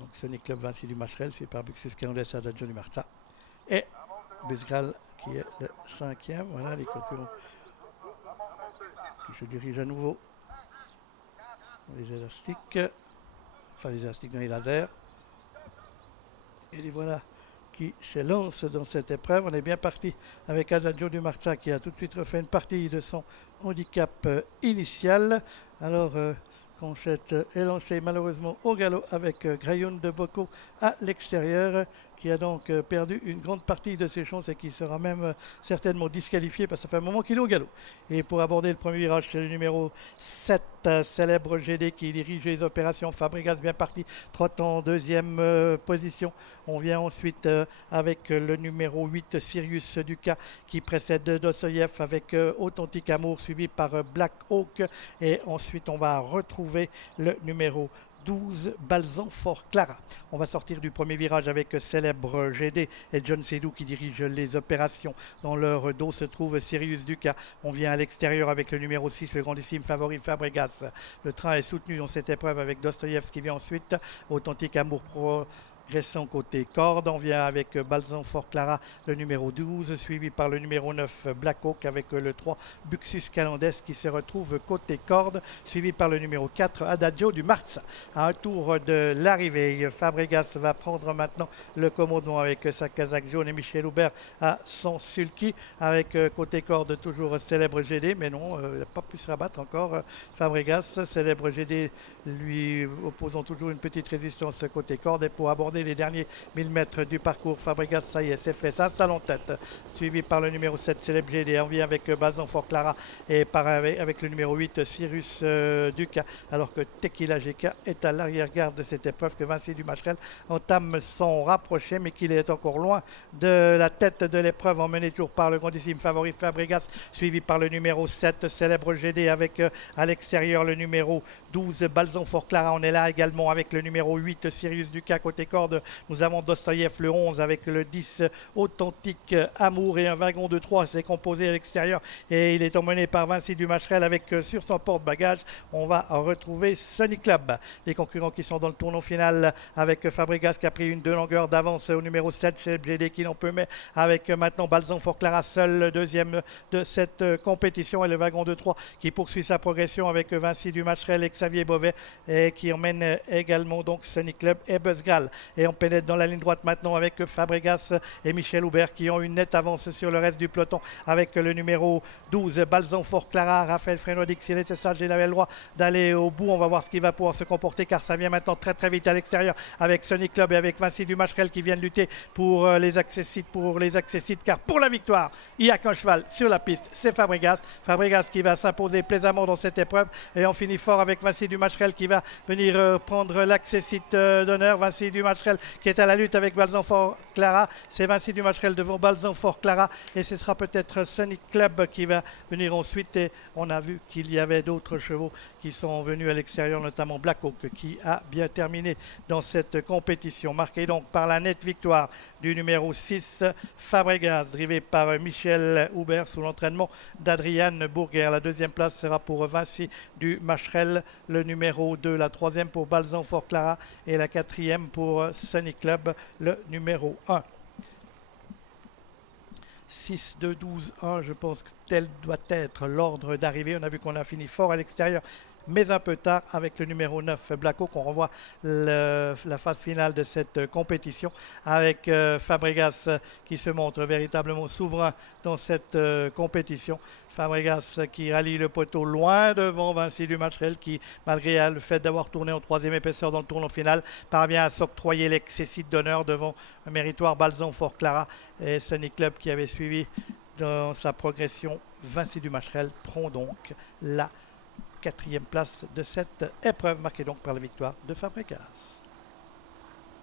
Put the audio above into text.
Donc Sonic Club Vinci du Macherel, suivi par Buxus Canondes Adagio du Marza. Et Busgral qui est le cinquième. Voilà les concurrents qui se dirigent à nouveau dans les élastiques. Enfin les élastiques dans les lasers. Et les voilà qui s'élance dans cette épreuve. On est bien parti avec Adagio du Marza qui a tout de suite refait une partie de son handicap initial. Alors, Conchette est lancé malheureusement au galop avec Graillon de Bocco à l'extérieur, qui a donc perdu une grande partie de ses chances et qui sera même certainement disqualifié parce que ça fait un moment qu'il est au galop. Et pour aborder le premier virage, c'est le numéro 7, Célèbre GD, qui dirige les opérations. Fabregas bien parti, trotte en deuxième position. On vient ensuite avec le numéro 8, Sirius Duca, qui précède Dossoyev avec Authentique Amour, suivi par Black Hawk. Et ensuite, on va retrouver le numéro 12, Balzan Fort Clara. On va sortir du premier virage avec Célèbre GD et John Sedou qui dirige les opérations. Dans leur dos se trouve Sirius Duca. On vient à l'extérieur avec le numéro 6, le grandissime favori Fabregas. Le train est soutenu dans cette épreuve avec Dostoyev qui vient ensuite. Authentique Amour progressant côté corde. On vient avec Balzan Fort Clara, le numéro 12, suivi par le numéro 9, Black Hawk, avec le 3, Buxus Canondes, qui se retrouve côté corde, suivi par le numéro 4, Adagio du Marza. À un tour de l'arrivée, Fabregas va prendre maintenant le commandement avec sa casaque jaune et Michel Aubert à son sulky, avec côté corde toujours Célèbre GD, mais non, il n'a pas pu se rabattre encore Fabregas. Célèbre GD lui opposant toujours une petite résistance côté corde, et pour aborder les derniers 1000 mètres du parcours, Fabregas, ça y est, c'est fait, s'installe en tête, suivi par le numéro 7, Célèbre GD. On vient avec Balzan Fort Clara et avec le numéro 8, Cyrus Duca, alors que Tequila GK est à l'arrière-garde de cette épreuve, que Vinci du Macherel entame son rapproché, mais qu'il est encore loin de la tête de l'épreuve, emmené toujours par le grandissime favori Fabregas, suivi par le numéro 7, Célèbre GD, avec à l'extérieur le numéro 12, Balzan Fort Clara. On est là également avec le numéro 8, Sirius Duca côté corde. Nous avons Dostoyev le 11 avec le 10, Authentique Amour, et un wagon de 3 c'est composé à l'extérieur, et il est emmené par Vinci du Macherel avec sur son porte-bagages, on va retrouver Sonic Club. Les concurrents qui sont dans le tournoi final avec Fabregas qui a pris une 2 longueurs d'avance au numéro 7, chez GD, qui n'en peut mais avec maintenant Balzan Fort Clara, seul deuxième de cette compétition, et le wagon de 3 qui poursuit sa progression avec Vinci du Macherel et Xavier Beauvais, et qui emmène également donc Sonic Club et Busgral. Et on pénètre dans la ligne droite maintenant avec Fabregas et Michel Aubert qui ont une nette avance sur le reste du peloton, avec le numéro 12, Balzan Fort Clara. Raphaël Frénois dit que s'il était sage, il avait le droit d'aller au bout. On va voir ce qu'il va pouvoir se comporter, car ça vient maintenant très très vite à l'extérieur avec Sonic Club et avec Vinci du Macherel qui viennent lutter pour les accessites, car pour la victoire, il n'y a qu'un cheval sur la piste, c'est Fabregas. Fabregas qui va s'imposer plaisamment dans cette épreuve, et on finit fort avec Vinci du Macherel qui va venir prendre l'accessite d'honneur. Vinci du Macherel qui est à la lutte avec Balzan Fort Clara. C'est Vinci du Macherel devant Balzan Fort Clara, et ce sera peut-être Sonic Club qui va venir ensuite. Et on a vu qu'il y avait d'autres chevaux qui sont venus à l'extérieur, notamment Black Hawk qui a bien terminé dans cette compétition, marquée donc par la nette victoire du numéro 6, Fabregas, drivé par Michel Aubert sous l'entraînement d'Adrian Bourguer. La deuxième place sera pour Vinci du Macherel, le numéro 2, la troisième pour Balzan Fort Clara, et la quatrième pour Sonic Club, le numéro 1. 6, 2, 12, 1, je pense que tel doit être l'ordre d'arrivée. On a vu qu'on a fini fort à l'extérieur, mais un peu tard avec le numéro 9, Black Hawk. On revoit la phase finale de cette compétition avec Fabregas qui se montre véritablement souverain dans cette compétition. Fabregas qui rallie le poteau loin devant Vinci du Macherel, qui, malgré le fait d'avoir tourné en troisième épaisseur dans le tournoi final, parvient à s'octroyer l'excessite d'honneur devant un méritoire Balzan Fort Clara. Et Sonic Club, qui avait suivi dans sa progression Vinci du Macherel, prend donc la quatrième place de cette épreuve, marquée donc par la victoire de Fabregas.